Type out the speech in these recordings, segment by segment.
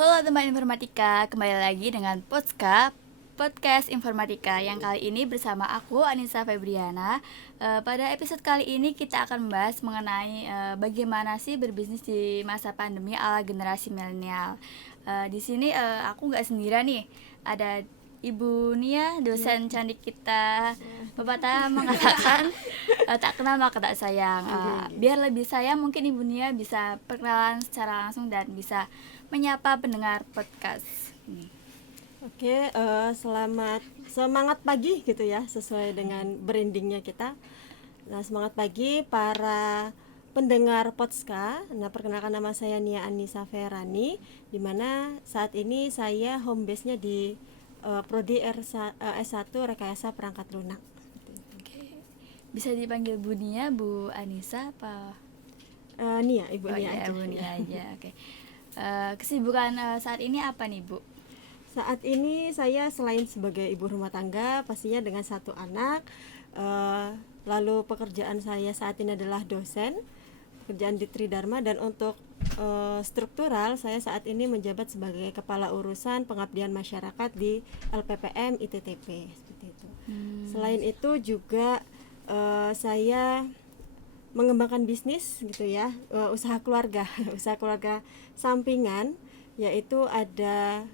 Halo teman informatika, kembali lagi dengan podcast informatika yang kali ini bersama aku Anissa Febriana. Pada episode kali ini kita akan membahas mengenai bagaimana sih berbisnis di masa pandemi ala generasi milenial. Di sini aku nggak sendirian nih, ada Ibu Nia, dosen candik kita. Pepatah mengatakan tak kenal maka tak sayang. Biar lebih sayang, mungkin Ibu Nia bisa perkenalan secara langsung dan bisa menyapa pendengar podcast. Selamat semangat pagi gitu ya, sesuai dengan brandingnya kita. Nah, semangat pagi para pendengar Podska. Nah, perkenalkan nama saya Nia Anissa Ferani, di mana saat ini saya home base-nya di Prodi S1 Rekayasa Perangkat Lunak. Oke. Bisa dipanggil Bu Nia, Bu Anissa apa? Nia, Ibu Nia ya, aja. Bu Nia aja. Oke. Kesibukan saat ini apa nih, Bu? Saat ini saya selain sebagai ibu rumah tangga, pastinya dengan satu anak, lalu pekerjaan saya saat ini adalah dosen, pekerjaan di Tridharma, dan untuk struktural saya saat ini menjabat sebagai kepala urusan pengabdian masyarakat di LPPM ITTP seperti itu. Selain itu juga saya mengembangkan bisnis gitu ya, usaha keluarga sampingan, yaitu ada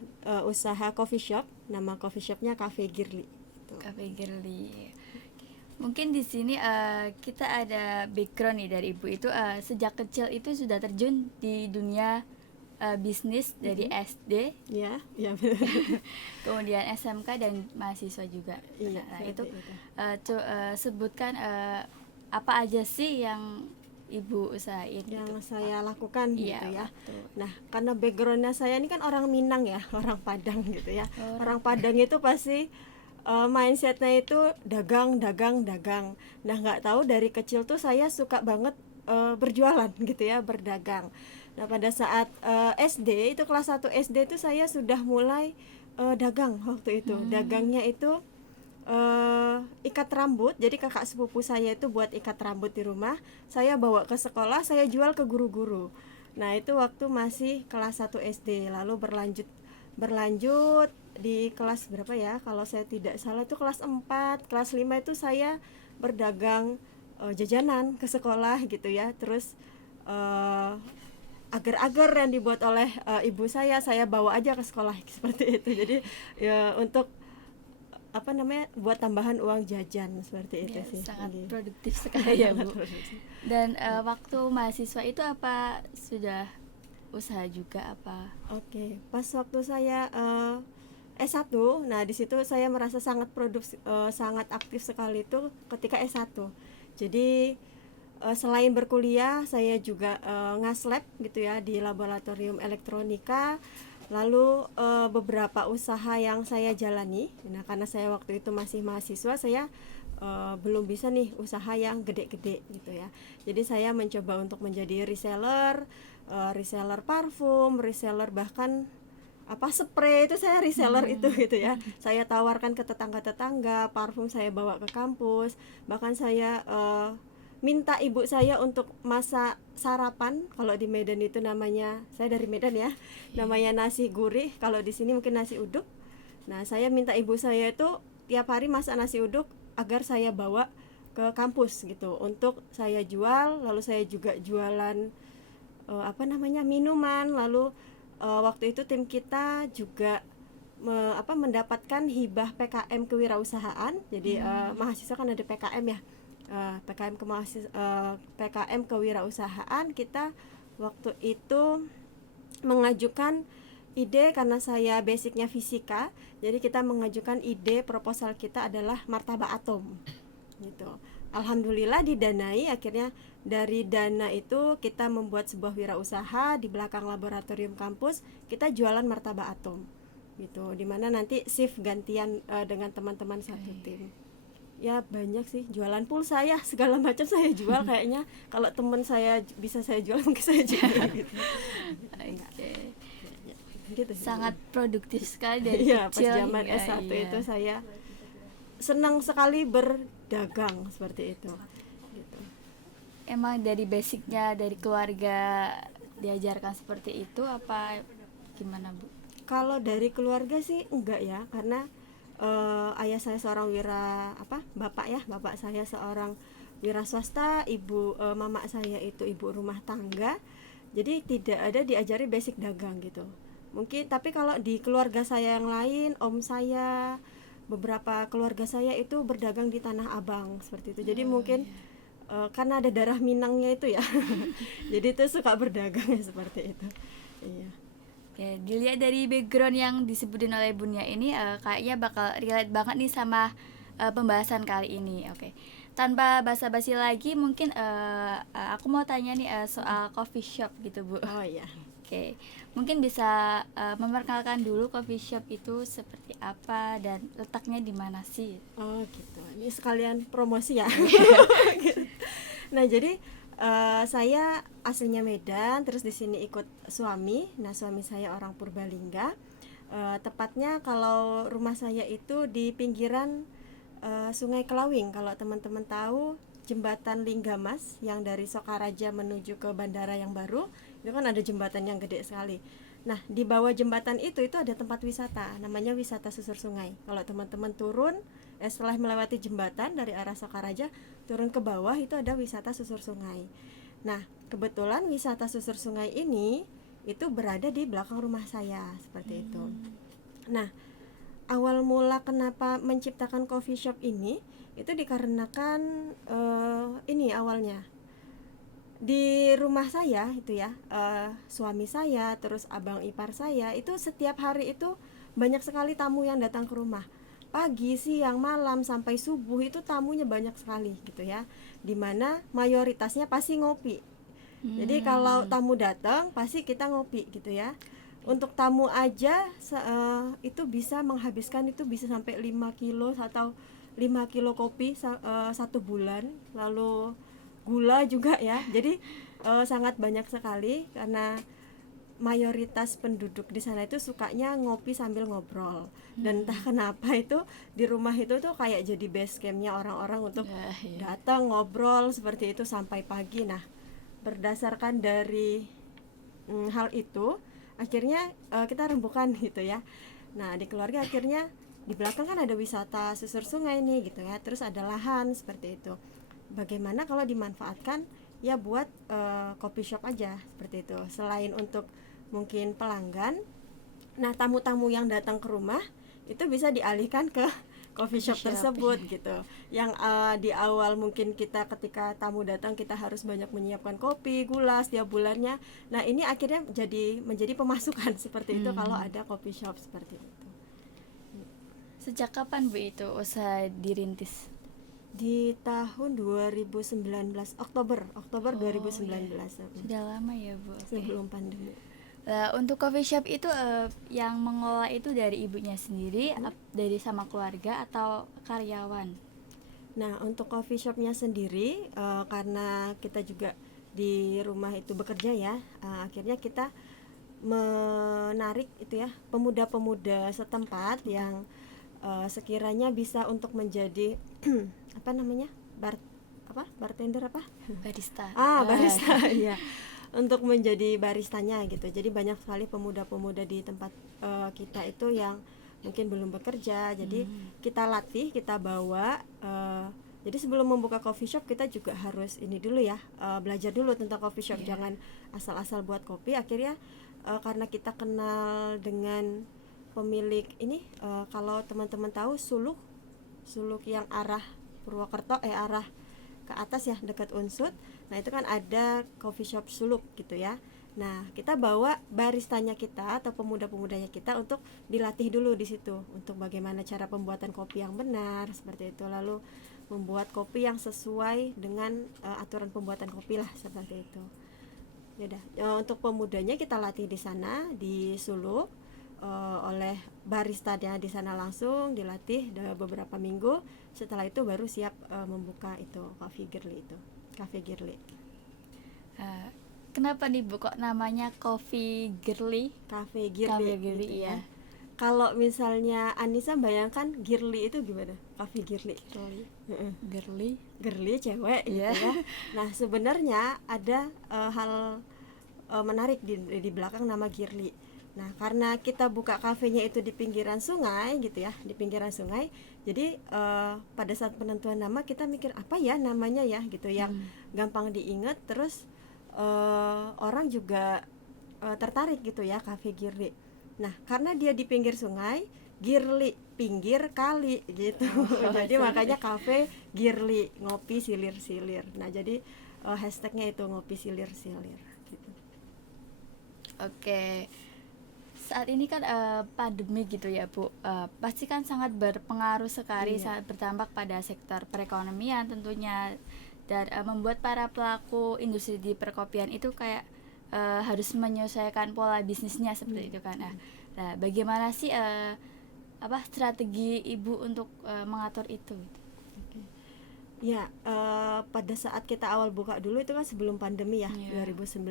usaha coffee shop, nama coffee shopnya Cafe Girly gitu. Cafe Girly. Mungkin di sini kita ada background nih dari Ibu itu, sejak kecil itu sudah terjun di dunia bisnis dari SD, ya kemudian SMK dan mahasiswa juga. Iya, Nah, itu sebutkan apa aja sih yang Ibu usahain yang gitu, saya lakukan iya, gitu ya. betul. Nah, karena backgroundnya saya ini kan orang Minang ya, orang Padang gitu ya. Orang Padang itu pasti mindsetnya itu dagang. Nah, nggak tahu dari kecil tuh saya suka banget berjualan gitu ya, berdagang. Nah, pada saat SD itu kelas 1 SD itu saya sudah mulai dagang waktu itu. Dagangnya itu ikat rambut. Jadi kakak sepupu saya itu buat ikat rambut di rumah, saya bawa ke sekolah, saya jual ke guru-guru. Nah, itu waktu masih kelas 1 SD. Lalu berlanjut di kelas berapa ya, kalau saya tidak salah itu kelas 4, kelas 5 itu saya berdagang jajanan ke sekolah gitu ya. Terus agar-agar yang dibuat oleh ibu saya bawa aja ke sekolah seperti itu. Jadi ya untuk buat tambahan uang jajan seperti itu Ya, sih. sangat produktif sekali ya, Bu. Dan waktu mahasiswa itu apa sudah usaha juga apa? Oke, pas waktu saya S1, nah di situ saya merasa sangat sangat aktif sekali itu ketika S1. Jadi selain berkuliah, saya juga ngaslab gitu ya di laboratorium elektronika. Lalu beberapa usaha yang saya jalani. Nah, karena saya waktu itu masih mahasiswa, saya belum bisa nih usaha yang gede-gede gitu ya. Jadi saya mencoba untuk menjadi reseller, reseller parfum, reseller bahkan spray itu saya reseller itu gitu ya. Saya tawarkan ke tetangga-tetangga, parfum saya bawa ke kampus, bahkan saya minta ibu saya untuk masak sarapan. Kalau di Medan itu namanya, saya dari Medan ya, namanya nasi gurih, kalau di sini mungkin nasi uduk. Nah, saya minta ibu saya itu tiap hari masak nasi uduk agar saya bawa ke kampus gitu untuk saya jual. Lalu saya juga jualan minuman. Lalu waktu itu tim kita juga mendapatkan hibah PKM kewirausahaan. Jadi mahasiswa kan ada PKM ya, PKM kewirausahaan. Kita waktu itu mengajukan ide, karena saya basicnya fisika, jadi kita mengajukan ide proposal kita adalah martabak atom gitu. Alhamdulillah didanai. Akhirnya dari dana itu kita membuat sebuah wirausaha di belakang laboratorium kampus, kita jualan martabak atom gitu, dimana nanti shift gantian dengan teman-teman satu tim. Ya banyak sih, jualan pulsa ya, segala macam saya jual kayaknya. Kalau teman saya bisa saya jual, mungkin saya jual gitu. Oke. Gitu. Sangat produktif sekali dari Iya, pas kecil zaman hingga, S1 iya. itu saya senang sekali berdagang seperti itu gitu. Emang dari basicnya dari keluarga diajarkan seperti itu apa gimana Bu? Kalau dari keluarga sih enggak ya, karena ayah saya seorang bapak saya seorang wira swasta, mama saya itu ibu rumah tangga. Jadi tidak ada diajari basic dagang gitu. Mungkin tapi kalau di keluarga saya yang lain, om saya, beberapa keluarga saya itu berdagang di Tanah Abang seperti itu. Jadi mungkin karena ada darah Minangnya itu ya. Jadi itu suka berdagang seperti itu. Iya. Oke, dilihat dari background yang disebutin oleh Bunya ini kayaknya bakal relate banget nih sama pembahasan kali ini. Oke, tanpa basa-basi lagi mungkin aku mau tanya nih soal coffee shop gitu Bu. Oh iya. Oke, mungkin bisa memperkenalkan dulu coffee shop itu seperti apa dan letaknya di mana sih? Oh gitu. Ini sekalian promosi ya. Nah jadi saya aslinya Medan, terus di sini ikut suami. Nah suami saya orang Purbalingga. Tepatnya kalau rumah saya itu di pinggiran Sungai Kelawing. Kalau teman-teman tahu jembatan Linggamas yang dari Sokaraja menuju ke bandara yang baru, itu kan ada jembatan yang gede sekali. Nah di bawah jembatan itu ada tempat wisata, namanya wisata susur sungai. Kalau teman-teman turun setelah melewati jembatan dari arah Sokaraja turun ke bawah itu ada wisata susur sungai. Nah kebetulan wisata susur sungai ini itu berada di belakang rumah saya seperti itu. Nah awal mula kenapa menciptakan coffee shop ini itu dikarenakan ini awalnya di rumah saya itu ya, suami saya terus abang ipar saya itu setiap hari itu banyak sekali tamu yang datang ke rumah, pagi, siang, malam sampai subuh itu tamunya banyak sekali gitu ya, dimana mayoritasnya pasti ngopi. Jadi kalau tamu datang pasti kita ngopi gitu ya. Untuk tamu aja itu bisa menghabiskan itu bisa sampai 5 kilo atau 5 kilo kopi satu bulan. Lalu gula juga ya. Jadi sangat banyak sekali karena mayoritas penduduk di sana itu sukanya ngopi sambil ngobrol. Dan entah kenapa itu di rumah itu tuh kayak jadi base campnya orang-orang untuk datang ngobrol seperti itu sampai pagi. Nah berdasarkan dari hal itu akhirnya kita rembukan gitu ya. Nah di keluarga akhirnya di belakang kan ada wisata susur sungai nih gitu ya, terus ada lahan seperti itu, bagaimana kalau dimanfaatkan ya buat coffee shop aja seperti itu, selain untuk mungkin pelanggan. Nah tamu-tamu yang datang ke rumah itu bisa dialihkan ke coffee shop tersebut gitu. Yang di awal mungkin kita ketika tamu datang kita harus banyak menyiapkan kopi, gula setiap bulannya. Nah ini akhirnya menjadi pemasukan seperti itu kalau ada coffee shop seperti itu. Sejak kapan Bu itu usaha dirintis? Di tahun 2019 Oktober 2019 iya. Sudah lama ya Bu. Sebelum pandemi. Untuk coffee shop itu yang mengelola itu dari ibunya sendiri, dari sama keluarga atau karyawan? Nah untuk coffee shopnya sendiri karena kita juga di rumah itu bekerja ya, akhirnya kita menarik itu ya pemuda-pemuda setempat yang sekiranya bisa untuk menjadi bartender Barista. Barista ya, untuk menjadi baristanya gitu. Jadi banyak sekali pemuda-pemuda di tempat kita itu yang mungkin belum bekerja. Jadi kita latih, kita bawa. Jadi sebelum membuka coffee shop kita juga harus ini dulu ya, belajar dulu tentang coffee shop. Jangan asal-asal buat kopi. Akhirnya karena kita kenal dengan pemilik ini, kalau teman-teman tahu Suluk yang arah Purwokerto arah ke atas ya dekat Unsut. Nah itu kan ada coffee shop Suluk gitu ya. Nah kita bawa baristanya kita atau pemuda-pemudanya kita untuk dilatih dulu di situ untuk bagaimana cara pembuatan kopi yang benar seperti itu, lalu membuat kopi yang sesuai dengan aturan pembuatan kopi lah seperti itu. Yaudah, untuk pemudanya kita latih di sana di Suluk oleh baristanya di sana, langsung dilatih beberapa minggu. Setelah itu baru siap membuka itu Cafe Girly. Kenapa nih Bu kok namanya Coffee Girly? Cafe Girly gitu ya. Kalau misalnya Anissa bayangkan Girly itu gimana? Cafe Girly. Girly cewek gitu ya. Nah sebenarnya ada hal menarik di belakang nama Girly. Nah, karena kita buka kafenya itu di pinggiran sungai gitu ya, di pinggiran sungai. Jadi pada saat penentuan nama kita mikir apa ya namanya ya gitu yang gampang diingat, terus orang juga tertarik gitu ya, Cafe Girly. Nah, karena dia di pinggir sungai, Girly pinggir kali gitu. Jadi makanya Cafe Girly, ngopi silir-silir. Nah, jadi hashtagnya itu ngopi silir-silir gitu. Oke. Saat ini kan pandemi gitu ya Bu, pasti kan sangat berpengaruh sekali, sangat berdampak pada sektor perekonomian tentunya, dan membuat para pelaku industri di perkopian itu kayak harus menyesuaikan pola bisnisnya seperti itu kan. Nah, bagaimana sih strategi Ibu untuk mengatur itu? Oke. Ya, pada saat kita awal buka dulu itu kan sebelum pandemi ya, 2019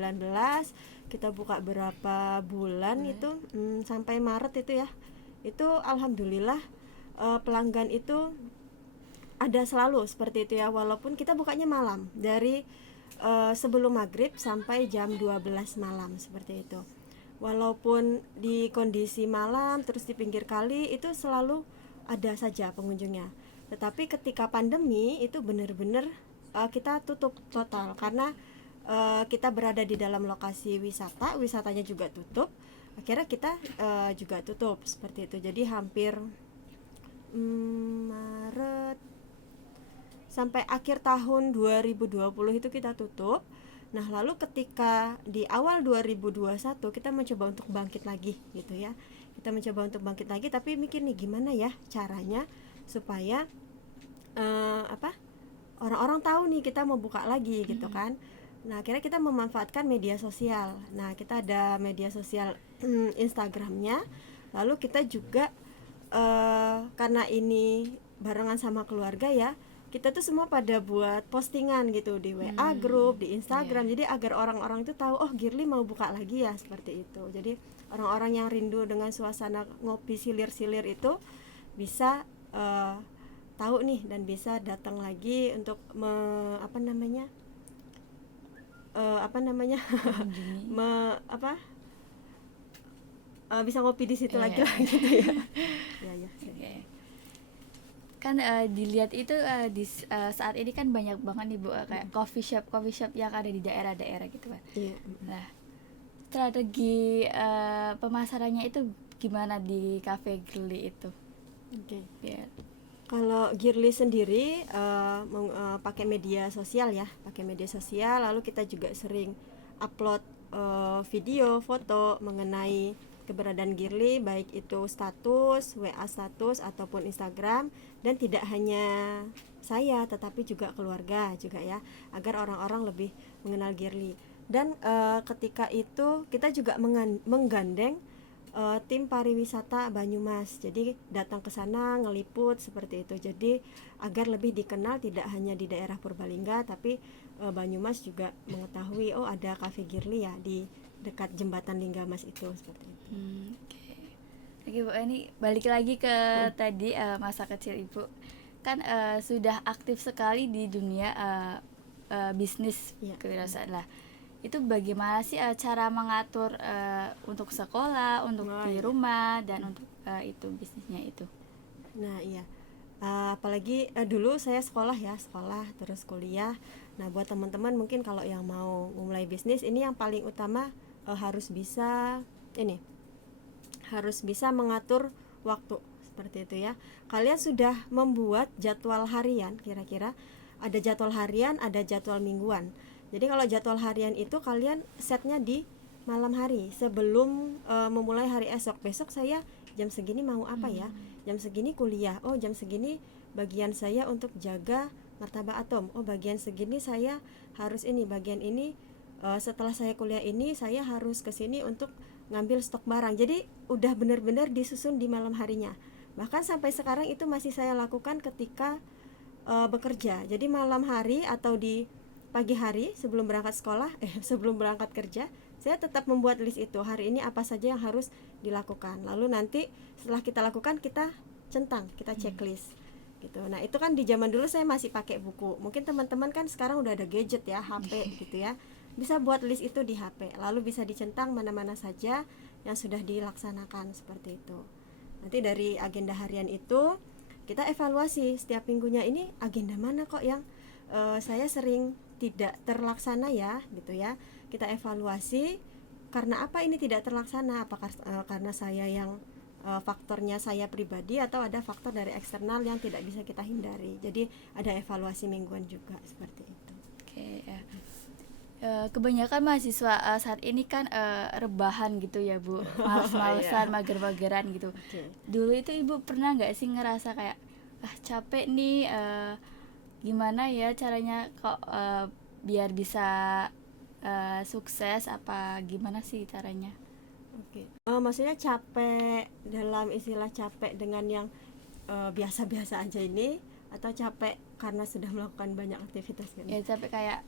kita buka berapa bulan itu sampai Maret itu ya. Itu alhamdulillah pelanggan itu ada selalu seperti itu ya, walaupun kita bukanya malam dari sebelum maghrib sampai jam 12 malam seperti itu. Walaupun di kondisi malam terus di pinggir kali itu selalu ada saja pengunjungnya. Tetapi ketika pandemi itu benar-benar kita tutup total karena kita berada di dalam lokasi wisatanya juga tutup. Akhirnya kita juga tutup seperti itu. Jadi hampir Maret sampai akhir tahun 2020 itu kita tutup. Nah, lalu ketika di awal 2021 kita mencoba untuk bangkit lagi gitu ya. Kita mencoba untuk bangkit lagi, tapi mikir nih gimana ya caranya supaya orang-orang tahu nih kita mau buka lagi gitu kan. Nah, akhirnya kita memanfaatkan media sosial. Nah, kita ada media sosial Instagramnya. Lalu kita juga karena ini barengan sama keluarga ya, kita tuh semua pada buat postingan gitu di WA group, di Instagram. Jadi agar orang-orang itu tahu, oh Girly mau buka lagi ya, seperti itu. Jadi orang-orang yang rindu dengan suasana ngopi silir-silir itu bisa tahu nih dan bisa datang lagi untuk bisa ngopi di situ lagi lah gitu ya. Okay. Kan dilihat itu saat ini kan banyak banget nih Bu, kayak coffee shop yang ada di daerah-daerah gitu kan. Nah, strategi pemasarannya itu gimana di Cafe Girly itu? Kalau Girly sendiri pakai media sosial ya, lalu kita juga sering upload video, foto mengenai keberadaan Girly, baik itu status, WA status ataupun Instagram, dan tidak hanya saya tetapi juga keluarga juga ya, agar orang-orang lebih mengenal Girly. Dan ketika itu kita juga menggandeng tim pariwisata Banyumas, jadi datang ke sana ngeliput seperti itu, jadi agar lebih dikenal tidak hanya di daerah Purbalingga tapi Banyumas juga mengetahui oh ada Cafe Girly ya di dekat jembatan Linggamas itu, seperti itu. Oke Bu, ini balik lagi ke tadi masa kecil Ibu kan sudah aktif sekali di dunia bisnis kewirausahaan lah. Itu bagaimana sih cara mengatur untuk sekolah, untuk di rumah, dan untuk itu bisnisnya itu? Nah iya, apalagi dulu saya sekolah terus kuliah. Nah buat teman-teman mungkin kalau yang mau memulai bisnis ini yang paling utama harus bisa mengatur waktu seperti itu ya. Kalian sudah membuat jadwal harian, kira-kira ada jadwal harian, ada jadwal mingguan. Jadi kalau jadwal harian itu kalian setnya di malam hari sebelum memulai hari esok. Besok saya jam segini mau apa ya, jam segini kuliah, oh jam segini bagian saya untuk jaga martabak atom, oh bagian segini saya harus ini, bagian ini setelah saya kuliah ini saya harus kesini untuk ngambil stok barang. Jadi udah benar-benar disusun di malam harinya. Bahkan sampai sekarang itu masih saya lakukan ketika bekerja. Jadi malam hari atau di pagi hari sebelum berangkat sekolah, sebelum berangkat kerja, saya tetap membuat list itu. Hari ini apa saja yang harus dilakukan. Lalu nanti setelah kita lakukan kita centang, kita checklist gitu. Nah itu kan di zaman dulu saya masih pakai buku. Mungkin teman-teman kan sekarang udah ada gadget ya, HP gitu ya. Bisa buat list itu di HP, lalu bisa dicentang mana-mana saja yang sudah dilaksanakan seperti itu. Nanti dari agenda harian itu kita evaluasi setiap minggunya, ini agenda mana kok yang saya sering tidak terlaksana ya gitu ya. Kita evaluasi karena apa ini tidak terlaksana, apakah karena saya yang faktornya saya pribadi atau ada faktor dari eksternal yang tidak bisa kita hindari. Jadi ada evaluasi mingguan juga seperti itu. Oke, ya. Kebanyakan mahasiswa saat ini kan rebahan gitu ya Bu, males-malesan, Iya. mager-mageran gitu. Oke. Dulu itu Ibu pernah nggak sih ngerasa kayak capek nih, gimana ya caranya kok biar bisa sukses, apa gimana sih caranya? Oke. Maksudnya capek dalam istilah capek dengan yang biasa-biasa aja ini, atau capek karena sudah melakukan banyak aktivitas kan? Ya capek kayak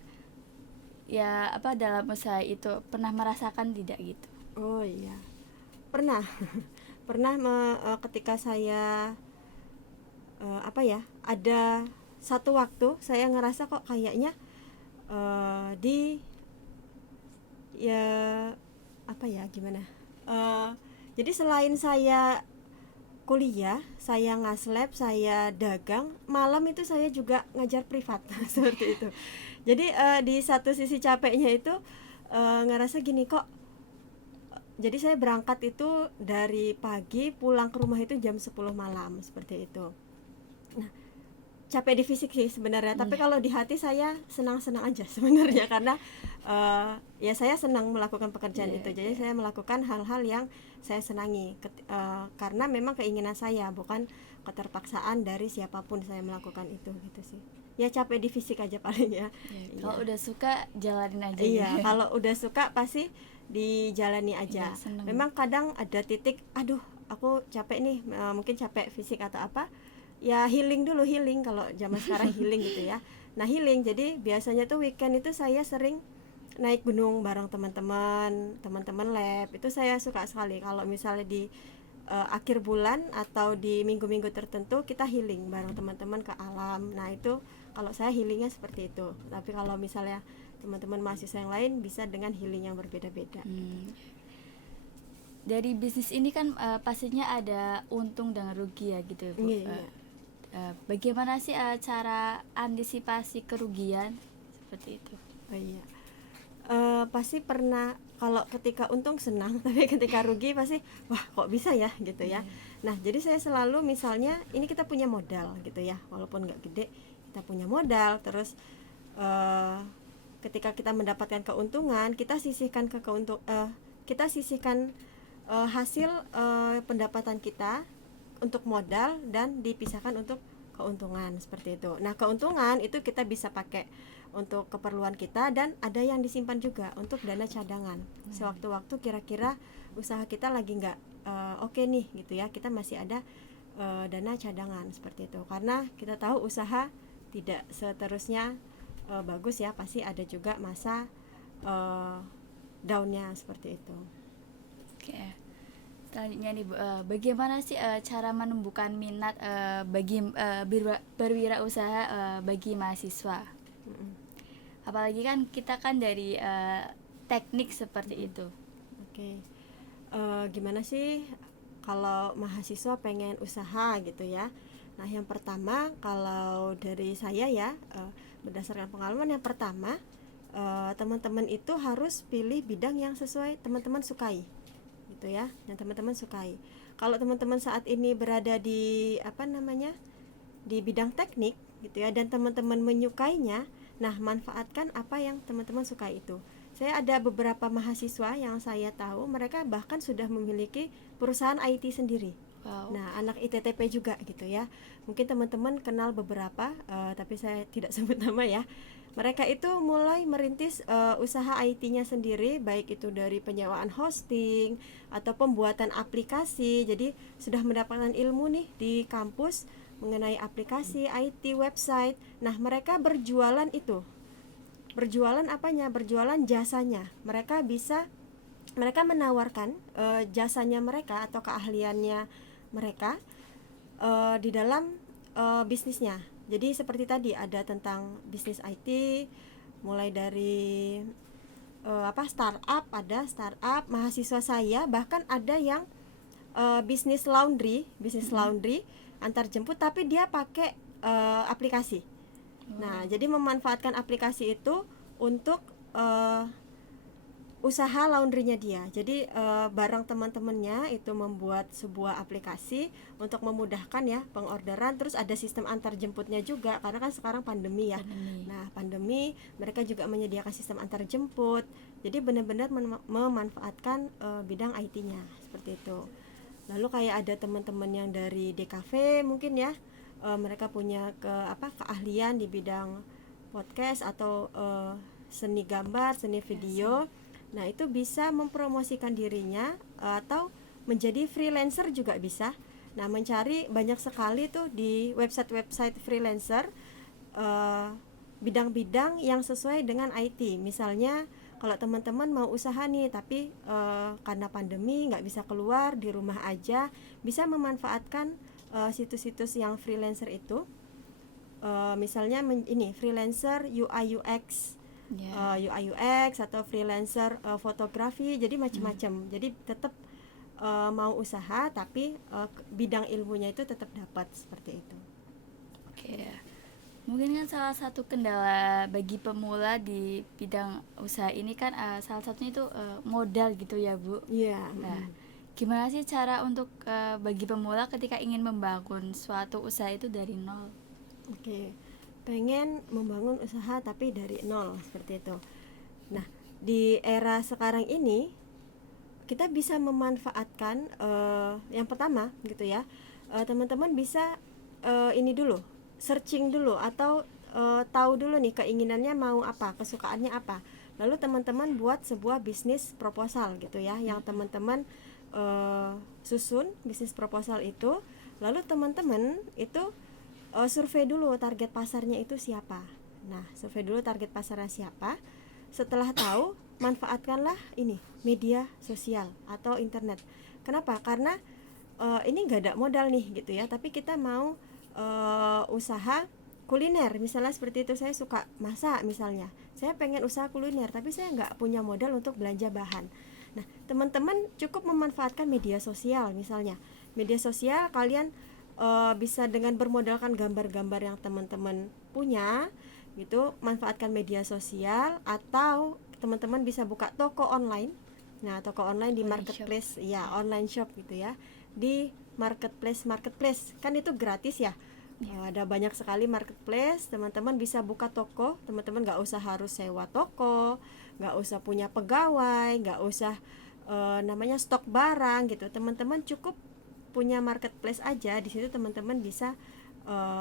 ya apa dalam usaha itu pernah merasakan tidak gitu? Oh iya, pernah. Pernah ketika saya apa ya, ada satu waktu saya ngerasa kok kayaknya di ya apa ya gimana, jadi selain saya kuliah, saya ngaslab, saya dagang, malam itu saya juga ngajar privat seperti itu. Jadi di satu sisi capeknya itu ngerasa gini kok, jadi saya berangkat itu dari pagi, pulang ke rumah itu jam 10 malam seperti itu. Nah, capek di fisik sih sebenarnya, tapi kalau di hati saya senang-senang aja sebenarnya, karena ya saya senang melakukan pekerjaan itu. Jadi saya melakukan hal-hal yang saya senangi karena memang keinginan saya, bukan keterpaksaan dari siapapun saya melakukan itu gitu sih. Ya capek di fisik aja paling ya. Kalau udah suka jalanin aja. Iya, gitu. kalau udah suka pasti dijalani aja. Iya, seneng. Memang kadang ada titik, aduh aku capek nih, mungkin capek fisik atau apa, ya healing dulu, healing kalau zaman sekarang healing gitu ya. Nah healing, jadi biasanya tuh weekend itu saya sering naik gunung bareng teman-teman lab. Itu saya suka sekali kalau misalnya di akhir bulan atau di minggu-minggu tertentu kita healing bareng teman-teman ke alam. Nah itu kalau saya healingnya seperti itu. Tapi kalau misalnya teman-teman mahasiswa yang lain bisa dengan healing yang berbeda-beda. Dari bisnis ini kan pastinya ada untung dan rugi ya gitu ya Bu. Iya. Bagaimana sih cara antisipasi kerugian seperti itu? Oh iya. Pasti pernah, kalau ketika untung senang, tapi ketika rugi pasti wah kok bisa ya gitu ya. Nah jadi saya selalu misalnya ini kita punya modal gitu ya, walaupun nggak gede kita punya modal, terus ketika kita mendapatkan keuntungan kita sisihkan kita sisihkan hasil pendapatan kita untuk modal dan dipisahkan untuk keuntungan seperti itu. Nah keuntungan itu kita bisa pakai untuk keperluan kita, dan ada yang disimpan juga untuk dana cadangan. Sewaktu-waktu kira-kira usaha kita lagi nggak oke nih gitu ya, kita masih ada dana cadangan seperti itu. Karena kita tahu usaha tidak seterusnya bagus ya, pasti ada juga masa downnya seperti itu. Oke. Selanjutnya nih Bu, bagaimana sih cara menumbuhkan minat bagi berwirausaha bagi mahasiswa? Apalagi kan kita kan dari teknik seperti itu. Oke. Gimana sih kalau mahasiswa pengen usaha gitu ya? Nah yang pertama kalau dari saya ya, berdasarkan pengalaman, yang pertama teman-teman itu harus pilih bidang yang sesuai teman-teman sukai gitu ya, yang teman-teman sukai. Kalau teman-teman saat ini berada di di bidang teknik gitu ya, dan teman-teman menyukainya, nah manfaatkan apa yang teman-teman suka itu. Saya ada beberapa mahasiswa yang saya tahu mereka bahkan sudah memiliki perusahaan IT sendiri. Wow. Nah anak ITTP juga gitu ya, mungkin teman-teman kenal beberapa, tapi saya tidak sebut nama ya. Mereka itu mulai merintis usaha IT-nya sendiri, baik itu dari penyewaan hosting atau pembuatan aplikasi. Jadi sudah mendapatkan ilmu nih di kampus mengenai aplikasi, IT, website. Nah mereka berjualan itu. Berjualan apanya? Berjualan jasanya. Mereka menawarkan jasanya mereka atau keahliannya mereka di dalam bisnisnya. Jadi seperti tadi ada tentang bisnis IT, mulai dari startup mahasiswa saya, bahkan ada yang bisnis laundry antar jemput, tapi dia pakai aplikasi. Nah, jadi memanfaatkan aplikasi itu untuk usaha laundrynya dia. Jadi bareng teman-temannya itu membuat sebuah aplikasi untuk memudahkan ya pengorderan. Terus ada sistem antar jemputnya juga, karena kan sekarang pandemi ya. Nah, pandemi mereka juga menyediakan sistem antar jemput. Jadi benar-benar memanfaatkan bidang IT-nya seperti itu. Lalu kayak ada teman-teman yang dari DKV mungkin ya, mereka punya keahlian di bidang podcast atau seni gambar, seni video. Nah, itu bisa mempromosikan dirinya atau menjadi freelancer juga bisa. Nah, mencari banyak sekali tuh di website freelancer bidang-bidang yang sesuai dengan IT. Misalnya kalau teman-teman mau usaha nih, tapi karena pandemi nggak bisa keluar, di rumah aja, bisa memanfaatkan situs-situs yang freelancer itu. Misalnya ini freelancer UI UX, UI UX atau freelancer fotografi, jadi macam-macam. Jadi tetap mau usaha tapi bidang ilmunya itu tetap dapat seperti itu. Oke. Mungkin kan salah satu kendala bagi pemula di bidang usaha ini kan salah satunya itu modal gitu ya, Bu. Iya. Nah, gimana sih cara untuk bagi pemula ketika ingin membangun suatu usaha itu dari nol? Oke. Pengen membangun usaha tapi dari nol seperti itu. Nah, di era sekarang ini kita bisa memanfaatkan yang pertama gitu ya, teman-teman bisa ini dulu, searching dulu atau tahu dulu nih keinginannya mau apa, kesukaannya apa. Lalu teman-teman buat sebuah bisnis proposal gitu ya, yang teman-teman susun bisnis proposal itu. Lalu teman-teman itu survei dulu target pasarnya itu siapa. Nah, survei dulu target pasarnya siapa. Setelah tahu, manfaatkanlah ini media sosial atau internet. Kenapa? Karena ini nggak ada modal nih gitu ya, tapi kita mau usaha kuliner misalnya seperti itu. Saya suka masak misalnya, saya pengen usaha kuliner tapi saya nggak punya modal untuk belanja bahan. Nah, teman-teman cukup memanfaatkan media sosial. Misalnya media sosial kalian bisa dengan bermodalkan gambar-gambar yang teman-teman punya gitu, manfaatkan media sosial, atau teman-teman bisa buka toko online. Nah, toko online di marketplace ya, online shop gitu ya, di marketplace kan itu gratis ya. Ada banyak sekali marketplace, teman-teman bisa buka toko. Teman-teman nggak usah harus sewa toko, nggak usah punya pegawai, nggak usah namanya stok barang gitu. Teman-teman cukup punya marketplace aja. Di situ teman-teman bisa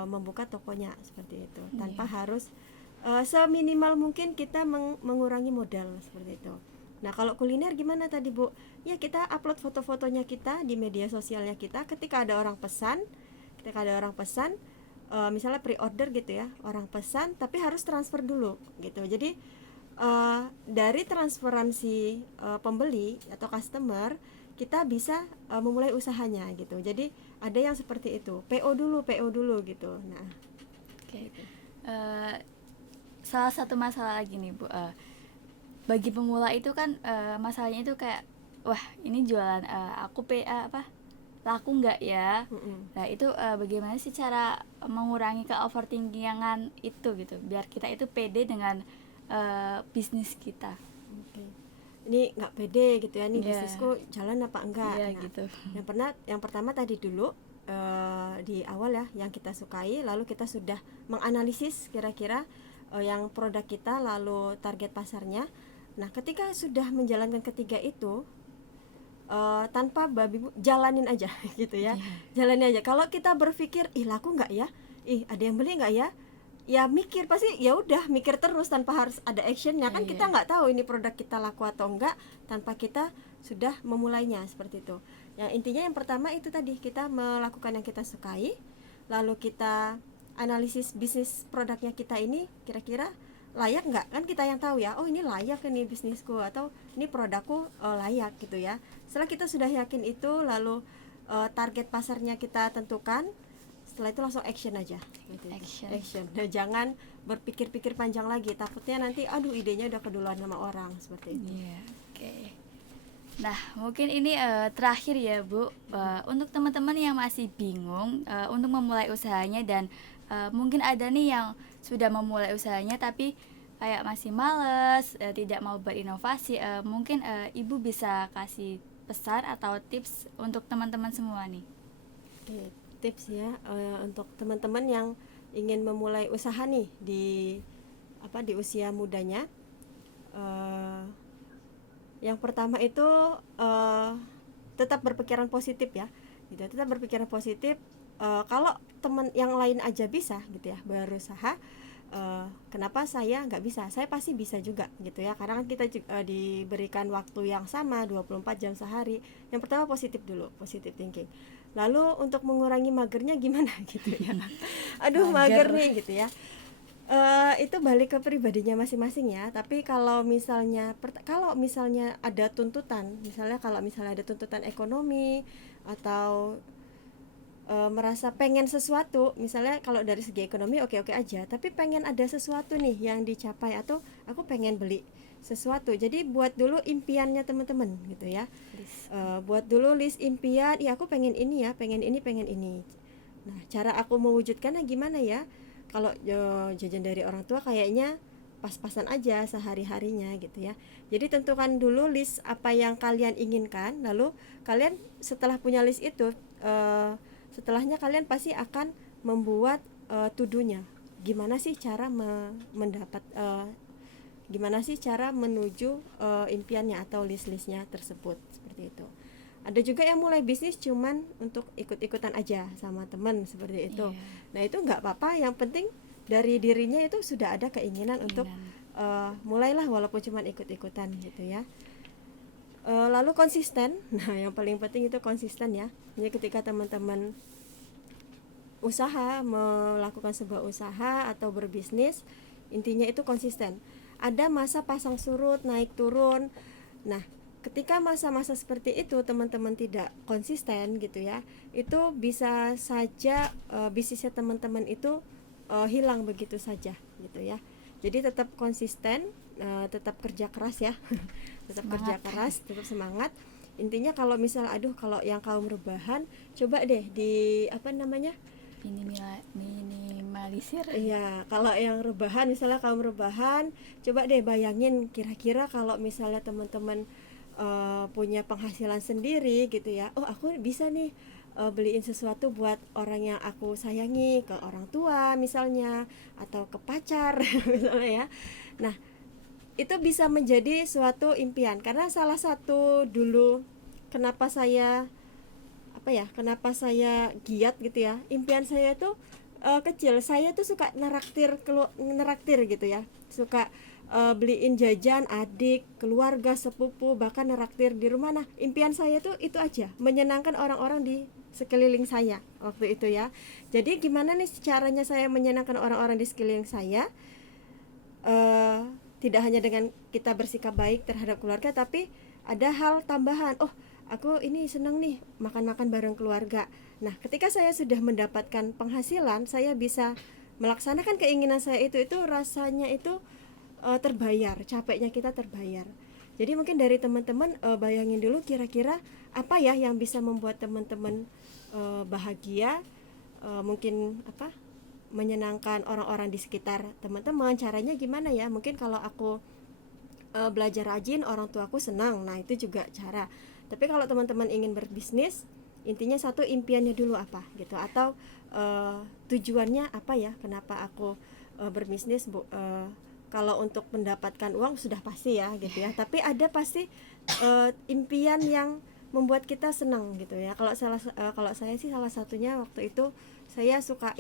membuka tokonya seperti itu, tanpa harus seminimal mungkin kita mengurangi modal seperti itu. Nah, kalau kuliner gimana tadi, Bu? Ya, kita upload foto-fotonya kita di media sosialnya kita. Ketika ada orang pesan, misalnya pre-order gitu ya, orang pesan tapi harus transfer dulu gitu. Jadi dari transferansi pembeli atau customer, kita bisa memulai usahanya gitu. Jadi ada yang seperti itu, PO dulu gitu. Nah, gitu. Salah satu masalah lagi nih, Bu, bagi pemula itu kan masalahnya itu kayak, wah ini jualan aku laku nggak ya? Nah, itu bagaimana sih cara mengurangi ke overthinkingan itu gitu, biar kita itu pede dengan bisnis kita. Ini nggak pede gitu ya, nih bisnisku jalan apa enggak. Nah, gitu. Yang pertama tadi dulu di awal ya, yang kita sukai, lalu kita sudah menganalisis kira-kira yang produk kita, lalu target pasarnya. Nah, ketika sudah menjalankan ketiga itu, tanpa babi jalanin aja gitu ya. Jalanin aja. Kalau kita berpikir laku nggak ya, ada yang beli nggak ya, ya mikir, pasti ya udah mikir terus tanpa harus ada actionnya. Kan kita nggak tahu ini produk kita laku atau enggak tanpa kita sudah memulainya seperti itu. Yang intinya yang pertama itu tadi, kita melakukan yang kita sukai, lalu kita analisis bisnis produknya kita ini kira-kira layak nggak, kan kita yang tahu ya, oh ini layak ini bisnisku atau ini produkku layak gitu ya. Setelah kita sudah yakin itu, lalu target pasarnya kita tentukan, setelah itu langsung action aja gitu. Action. Nah, jangan berpikir-pikir panjang lagi, takutnya nanti aduh idenya udah keduluan sama orang seperti itu. Iya, oke. Nah, mungkin ini terakhir ya Bu, untuk teman-teman yang masih bingung untuk memulai usahanya dan mungkin ada nih yang sudah memulai usahanya tapi kayak masih males, tidak mau berinovasi, mungkin Ibu bisa kasih pesan atau tips untuk teman-teman semua nih. Oke, tips ya untuk teman-teman yang ingin memulai usaha nih di usia mudanya. Yang pertama itu tetap berpikiran positif ya, gitu. Tetap berpikiran positif. Kalau teman yang lain aja bisa gitu ya berusaha, kenapa saya nggak bisa? Saya pasti bisa juga gitu ya, karena kan kita diberikan waktu yang sama 24 jam sehari. Yang pertama positif dulu, positive thinking. Lalu untuk mengurangi magernya gimana gitu ya. Aduh mager nih gitu ya. Itu balik ke pribadinya masing-masing ya. Tapi kalau misalnya ada tuntutan, kalau misalnya ada tuntutan ekonomi atau merasa pengen sesuatu, misalnya kalau dari segi ekonomi oke-oke aja, tapi pengen ada sesuatu nih yang dicapai, atau aku pengen beli sesuatu, jadi buat dulu impiannya teman-teman gitu ya. Buat dulu list impian, ya aku pengen ini ya, pengen ini. Nah, cara aku mewujudkannya gimana ya? Kalau jajan dari orang tua kayaknya pas-pasan aja sehari-harinya gitu ya. Jadi tentukan dulu list apa yang kalian inginkan, lalu kalian setelah punya list itu, setelahnya kalian pasti akan membuat to-do-nya. Gimana sih cara gimana sih cara menuju impiannya atau list-listnya tersebut, seperti itu. Ada juga yang mulai bisnis cuman untuk ikut-ikutan aja sama teman, seperti itu. Nah, itu nggak apa-apa, yang penting dari dirinya itu sudah ada keinginan untuk mulailah walaupun cuman ikut-ikutan gitu ya. Lalu konsisten. Nah, yang paling penting itu konsisten ya. Jadi ketika teman-teman melakukan sebuah usaha atau berbisnis, intinya itu konsisten. Ada masa pasang surut, naik turun. Nah, ketika masa-masa seperti itu teman-teman tidak konsisten gitu ya, itu bisa saja bisnisnya teman-teman itu hilang begitu saja gitu ya. Jadi tetap konsisten, tetap kerja keras ya. Tetap kerja keras, tetap semangat. Intinya kalau misal kalau yang kaum rebahan, coba deh minimalisir. Iya, kalau yang rebahan, misalnya kaum rebahan, coba deh bayangin kira-kira kalau misalnya teman-teman punya penghasilan sendiri gitu ya. Oh, aku bisa nih beliin sesuatu buat orang yang aku sayangi, ke orang tua misalnya, atau ke pacar misalnya ya. Nah, itu bisa menjadi suatu impian, karena salah satu dulu kenapa saya giat gitu ya, impian saya itu kecil. Saya tuh suka neraktir gitu ya, suka beliin jajan adik, keluarga, sepupu, bahkan neraktir di rumah. Nah, impian saya tuh itu aja, menyenangkan orang-orang di sekeliling saya waktu itu ya. Jadi gimana nih caranya saya menyenangkan orang-orang di sekeliling saya? Tidak hanya dengan kita bersikap baik terhadap keluarga, tapi ada hal tambahan. Oh, aku ini senang nih makan-makan bareng keluarga. Nah, ketika saya sudah mendapatkan penghasilan, saya bisa melaksanakan keinginan saya itu rasanya itu terbayar, capeknya kita terbayar. Jadi mungkin dari teman-teman bayangin dulu kira-kira apa ya yang bisa membuat teman-teman bahagia, mungkin menyenangkan orang-orang di sekitar teman-teman. Caranya gimana ya? Mungkin kalau aku belajar rajin, orang tuaku senang. Nah, itu juga cara. Tapi kalau teman-teman ingin berbisnis, intinya satu, impiannya dulu apa gitu, atau tujuannya apa ya, kenapa aku berbisnis. Kalau untuk mendapatkan uang sudah pasti ya gitu ya, tapi ada pasti impian yang membuat kita senang gitu ya. Kalau saya sih salah satunya waktu itu saya suka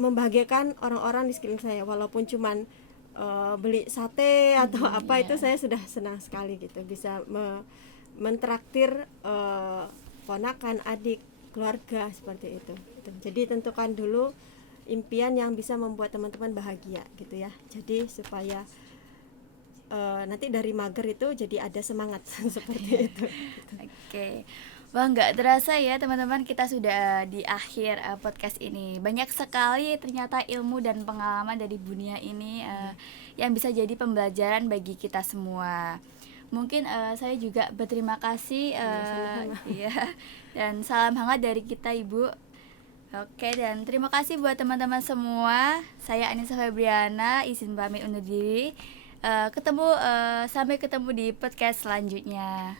membahagiakan orang-orang di sekeliling saya, walaupun cuman beli sate atau apa, itu saya sudah senang sekali gitu, bisa mentraktir ponakan, adik, keluarga, seperti itu. Jadi tentukan dulu impian yang bisa membuat teman-teman bahagia gitu ya. Jadi supaya nanti dari mager itu jadi ada semangat seperti itu. Oke. Wah, nggak terasa ya teman-teman, kita sudah di akhir podcast ini. Banyak sekali ternyata ilmu dan pengalaman dari dunia ini yang bisa jadi pembelajaran bagi kita semua. Mungkin saya juga berterima kasih Iya, sama-sama. ya, dan salam hangat dari kita Ibu. Oke, dan terima kasih buat teman-teman semua. Saya Anissa Febriana, izin pamit undur diri. Sampai ketemu di podcast selanjutnya.